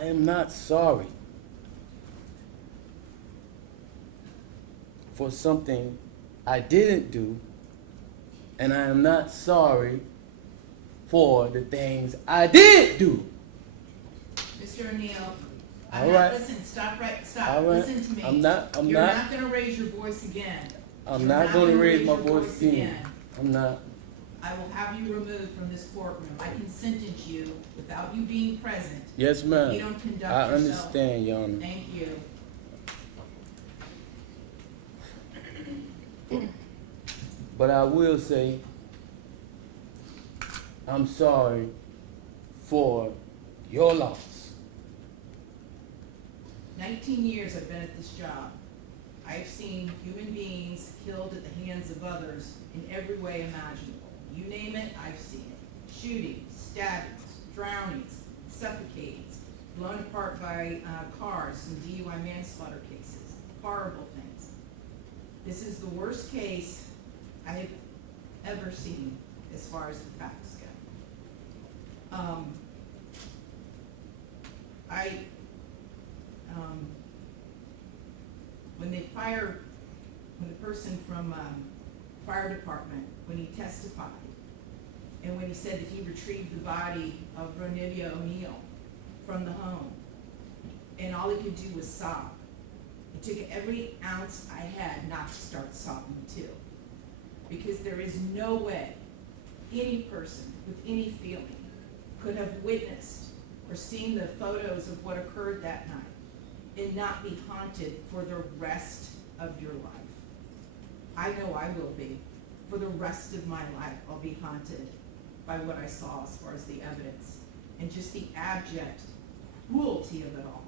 I am not sorry for something I didn't do, and I am not sorry for the things I did do. Mr. O'Neill, All right. listen, stop, All right. listen to me. I'm not You're not gonna raise your voice again. I'm You're not going to raise my your voice again. I'm not. I will have you removed from this courtroom. I can sentence you without you being present. Yes, ma'am. You don't conduct I yourself. understand, Your Honor. Thank you. But I will say, I'm sorry for your loss. 19 years I've been at this job. I've seen human beings killed at the hands of others in every way imaginable. You name it, I've seen it. Shootings, stabbings, drownings, suffocatings, blown apart by cars, some DUI manslaughter cases, horrible things. This is the worst case I have ever seen as far as the facts go. When the person from fire department, when he testified, and when he said that he retrieved the body of Ronivia O'Neill from the home, and all he could do was sob. It took every ounce I had not to start sobbing too. Because there is no way any person with any feeling could have witnessed or seen the photos of what occurred that night and not be haunted for the rest of your life. I know I will be. For the rest of my life, I'll be haunted by what I saw as far as the evidence and just the abject cruelty of it all.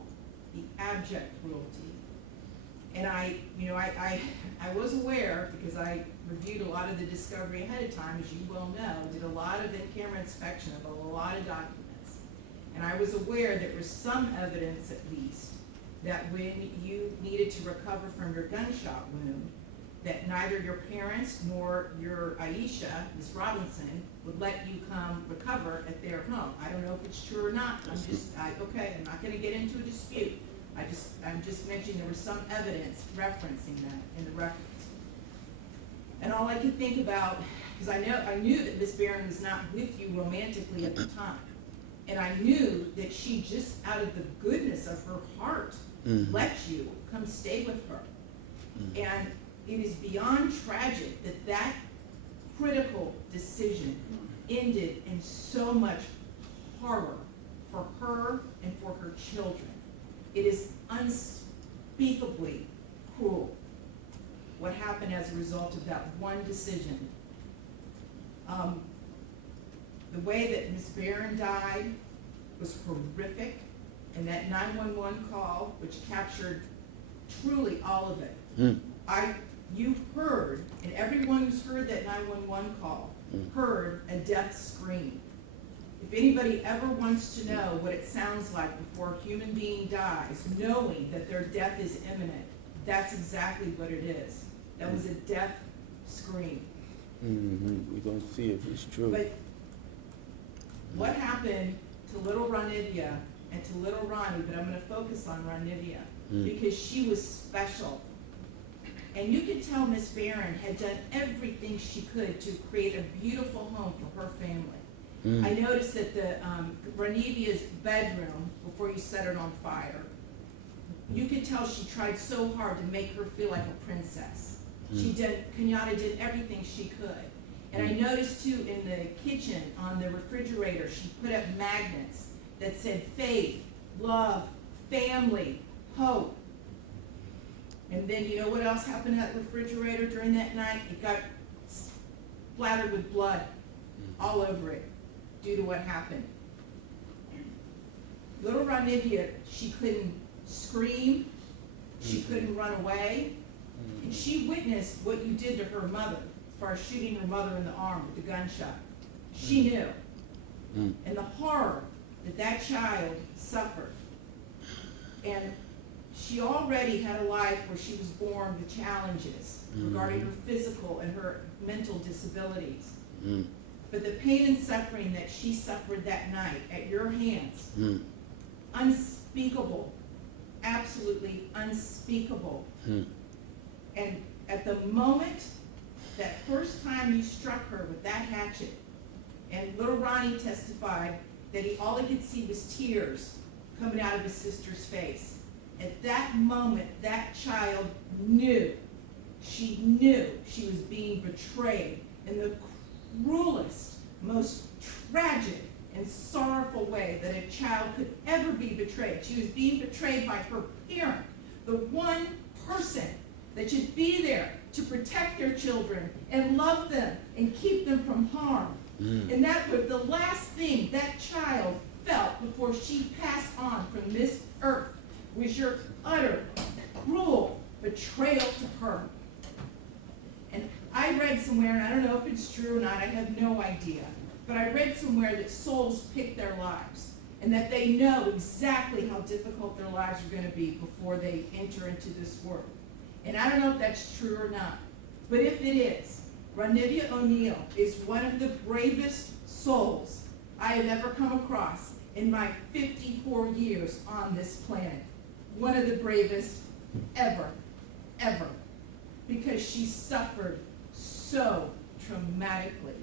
The abject cruelty. And I was aware, because I reviewed a lot of the discovery ahead of time, as you well know, did a lot of in-camera inspection of a lot of documents. And I was aware there was some evidence, at least, that when you needed to recover from your gunshot wound, that neither your parents nor your Aisha, Ms. Robinson, would let you come recover at their home. I don't know if it's true or not. Okay, I'm not gonna get into a dispute. I'm just mentioning there was some evidence referencing that in the records. And all I could think about, because I knew that Miss Barron was not with you romantically at the time. And I knew that she just out of the goodness of her heart let you come stay with her. And it is beyond tragic that that critical decision ended in so much horror for her and for her children. It is unspeakably cruel what happened as a result of that one decision. The way that Ms. Barron died was horrific, and that 911 call, which captured truly all of it. You heard, and everyone who's heard that 911 call heard a death scream. If anybody ever wants to know what it sounds like before a human being dies, knowing that their death is imminent, that's exactly what it is. That was a death scream. We're going to see if it's true. But what happened to little Ronivia and to little Ronnie, but I'm going to focus on Ronivia, because she was special. And you could tell Miss Barron had done everything she could to create a beautiful home for her family. I noticed that the Ronivia's bedroom, before you set it on fire, you could tell she tried so hard to make her feel like a princess. Kenyatta did everything she could. And I noticed too in the kitchen, on the refrigerator, she put up magnets that said faith, love, family, hope. And then you know what else happened to that refrigerator during that night? It got splattered with blood all over it due to what happened. Little Ronivia, she couldn't scream, she couldn't run away, and she witnessed what you did to her mother as far as shooting her mother in the arm with the gunshot. She knew. And the horror that that child suffered. And she already had a life where she was born with challenges regarding her physical and her mental disabilities. But the pain and suffering that she suffered that night at your hands, unspeakable, absolutely unspeakable. And at the moment, that first time you struck her with that hatchet, and little Ronnie testified that all he could see was tears coming out of his sister's face. At that moment, that child knew. She knew she was being betrayed in the cruelest, most tragic and sorrowful way that a child could ever be betrayed. She was being betrayed by her parent, the one person that should be there to protect their children and love them and keep them from harm. And that was the last thing that child felt before she passed on from this earth, was your utter, cruel betrayal to her. And I read somewhere, and I don't know if it's true or not, I have no idea, but I read somewhere that souls pick their lives, and that they know exactly how difficult their lives are going to be before they enter into this world. And I don't know if that's true or not, but if it is, Ronivia O'Neal is one of the bravest souls I have ever come across in my 54 years on this planet. One of the bravest ever, ever, because she suffered so traumatically.